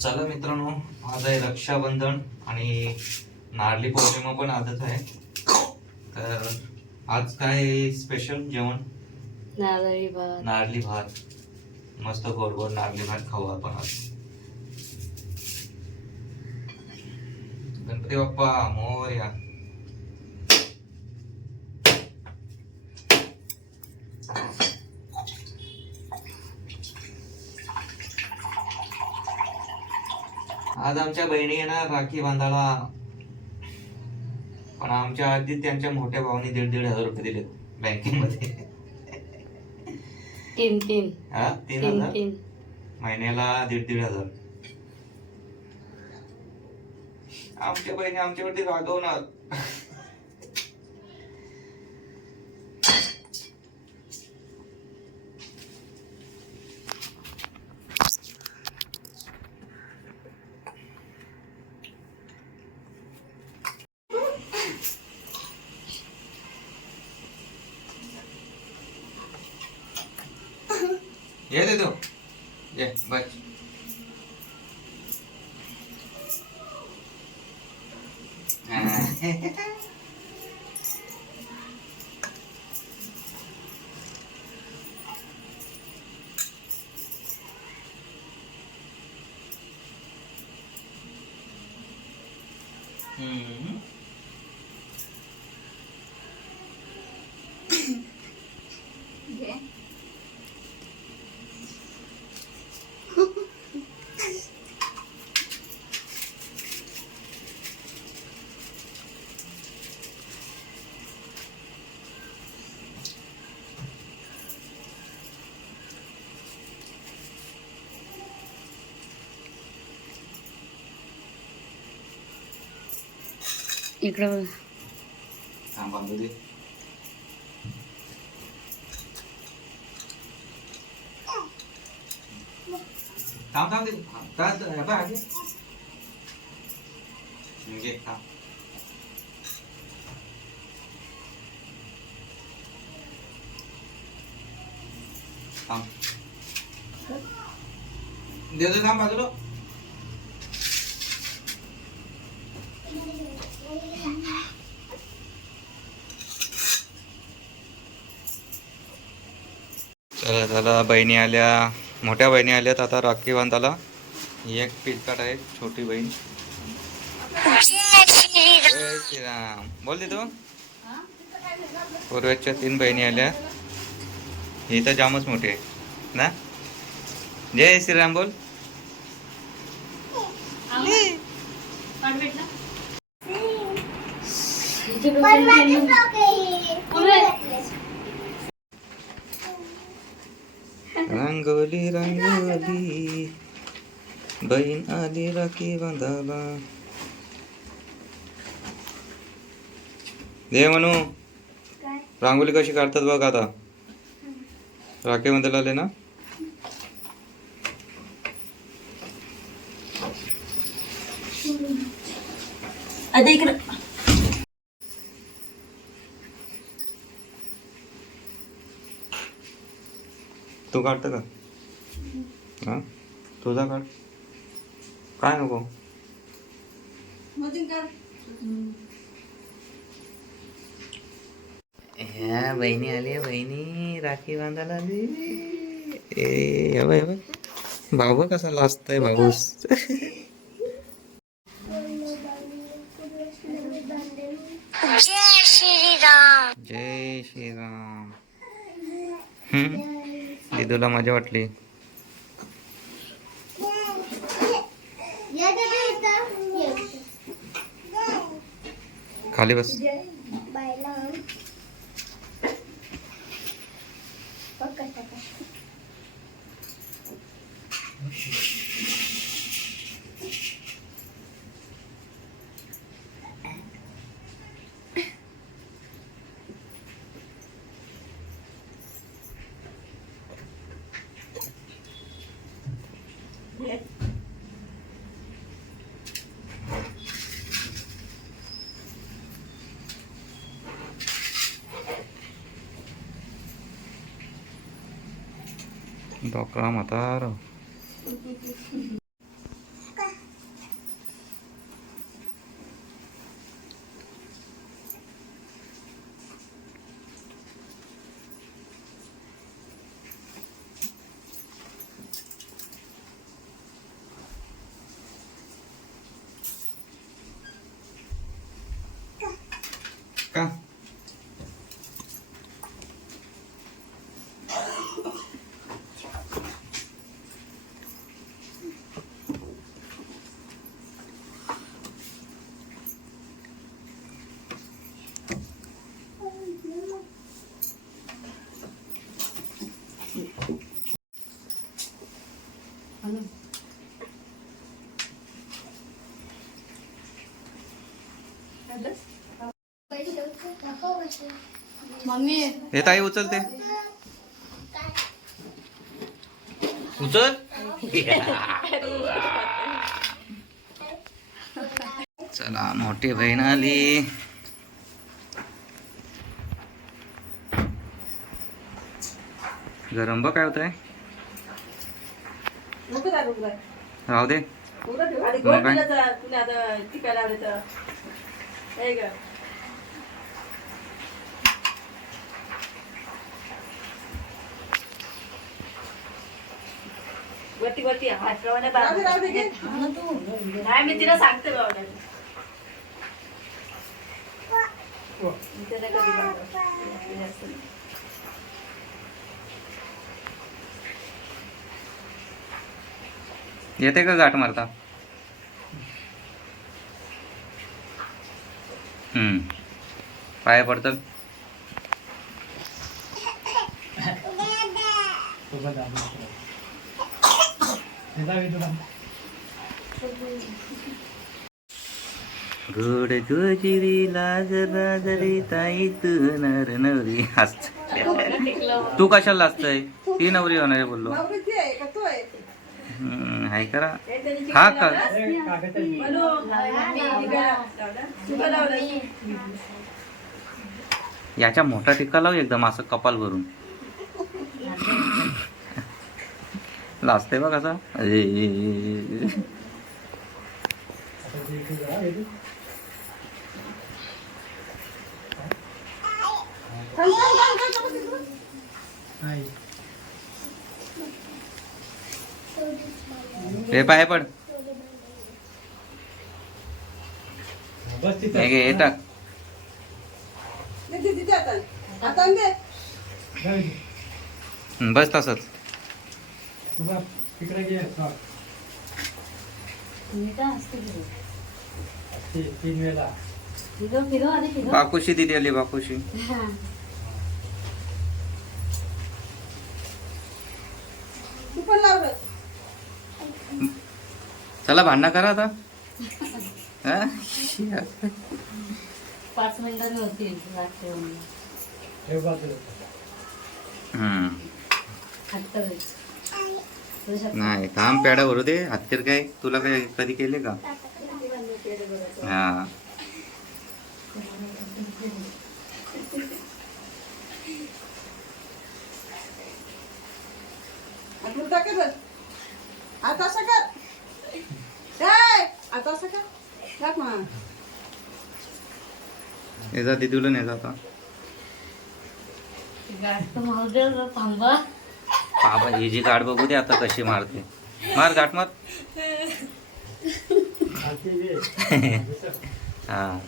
चला मित्रांनो आज आहे रक्षाबंधन आणि नारळी पौर्णिमा पण आजच आहे. तर आज काय स्पेशल जेवण? नारळी भात. नारळी भात. मस्त गोड गोड नारळी भात खाऊ आपण आज. गणपती बाप्पा मोरया. आज आमच्या बहिणी येणार राखी बांधायला. पण आमच्या आधी त्यांच्या मोठ्या भावाने दीड दीड हजार रुपये दिले बँकेमध्ये. तीन तीन. हा तीन तीन हजार? तीन. महिन्याला दीड दीड हजार. आमच्या बहिणी आमच्यावरती रागवणार. ये दे दो। ये बस। हाँ। इकडं. बघ. थांब दे. थांब थांब दे. थांब. थांब. दे थांब बाजूला. चला बहिणी आल्या. मोठ्या बहिणी आल्यात आता राखी बांधायला ही एक पिलकाट आहे छोटी बहीण. जय श्रीराम. बोल दे तू. पूर्वेच्या तीन बहिणी आल्या. ही तर जामच मोठी आहे ना? जय श्रीराम बोल. रंगोली रंगोली। बहीण आली राखी बांधायला। दे म्हणू रांगोली कशी काढतात बघ आता. राखी बांधायला आले ना? आता इकडं तू काढतं का? हा? तुझा काढ. काय नको? ह्या बहिणी आली बहिणी. राखी बांधायला आली. ए. भाऊ कसा लाजताय भाऊस तुला मजा वाटली. खाली बस. Dó cá mà tá đâu हे ताई उचलते उचल. चला मोठी बहीण आली. गरम बघ काय होत आहे राहू दे. वरती वरती. नाही मी तिला सांगते बाबा. मी त्याला कधी बनवते. येते का गाठ मारता? हम्म. पाया पडतात गोड गोजिरी लाज लाजरी ताई तू नर नवरी हसत. तू कशाला लाजतय ती नवरी होणार बोललो. हम्म, हाय करा. हा का? याच्या मोठा टिक्का लाव एकदम असं कपाल भरून लाजते बघ असा. हे पाय पड. हे घे टाक. बस तसंच. फिरो फिरो आधी फिरो. बाकुशी दिली आली बाकुशी. चला भांडणं करा आता. हा? पाच मिनिटांनी होतील हम्म. नाही थांब पेडा भरू दे. हत्तीर काय तुला काय कधी केले का? हा. आता असं कर. ए, आता असं कर. टाक मग. याचा दिदूला नाही जाता थांबा. आपण ही जी गाठ बघू दे आता कशी मारते. मार गाठ मार. हा.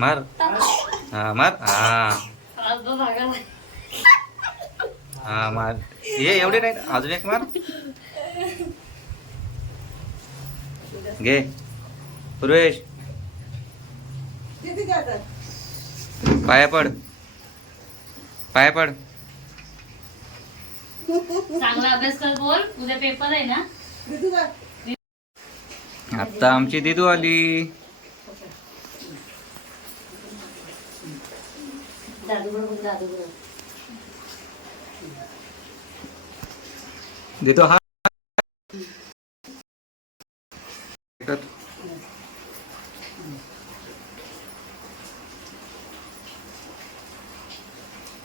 मार. हा मार. हा. हा मार. ये एवढे नाही अजून एक मार. घे. पूर्वेश. पाया पड. पाया पड. चांगला अभ्यास कर बोल. उद्या पेपर आहे ना? आता आमची दिदू आली. देतो हा.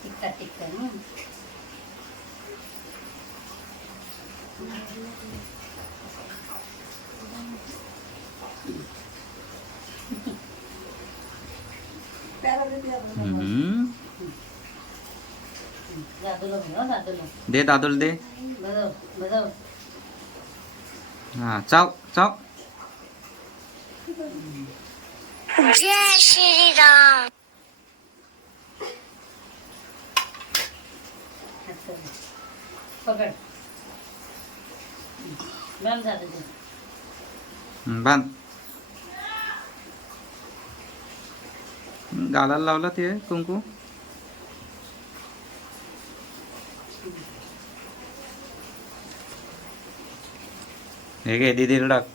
टिक्का टिक्का ना प्यारा दे प्यारा. हम्म. दादूला बघ दादूला दे दादूला दे बजाव बजाव हा चाव चाव हात कर. पकड बंद झालं ते. बांध गालाला लावला ते कुंकू? हे घे दीदीला टाक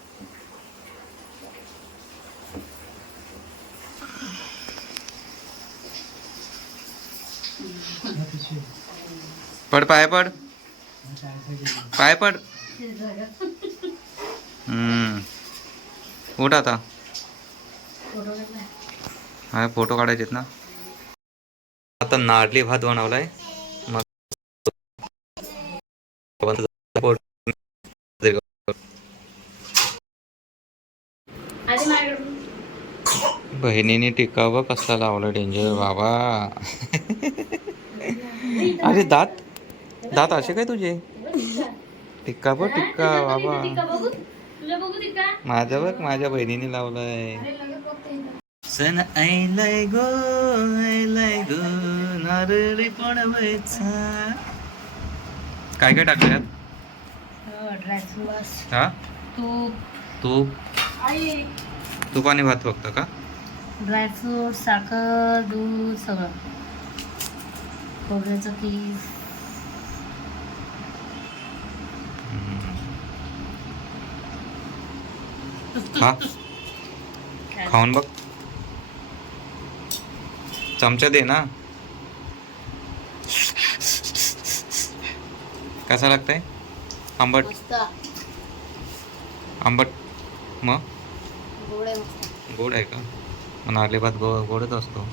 पड पाय पड. पाय पड. उठ आता. हा फोटो काढायचेत ना. आता नारळी भात बनवलाय. मग बहिणीने टिकावं कसला लावलं डेंजर बाबा. अरे दात? दात असे काय तुझे? टिक्का बघ टिक्का बाबा टिक्का बघू माझ्या बहिणीने लावलाय. सण ऐलाय गो ऐलाय गो नारळी पडवायचा काय काय टाकलं यात? ड्रायफ्रुट्स हा? तूप. तूप. आणि भात फक्त का? ड्रायफ्रूट साखर दूध सगळं. खोबऱ्याचं कीस खा खाऊन बघ. चमचा दे ना. कसा लागतंय? आंबट. आंबट. मग? गोड आहे मस्त. गोड आहे का? मग नारळी भात गो गोडच असतो.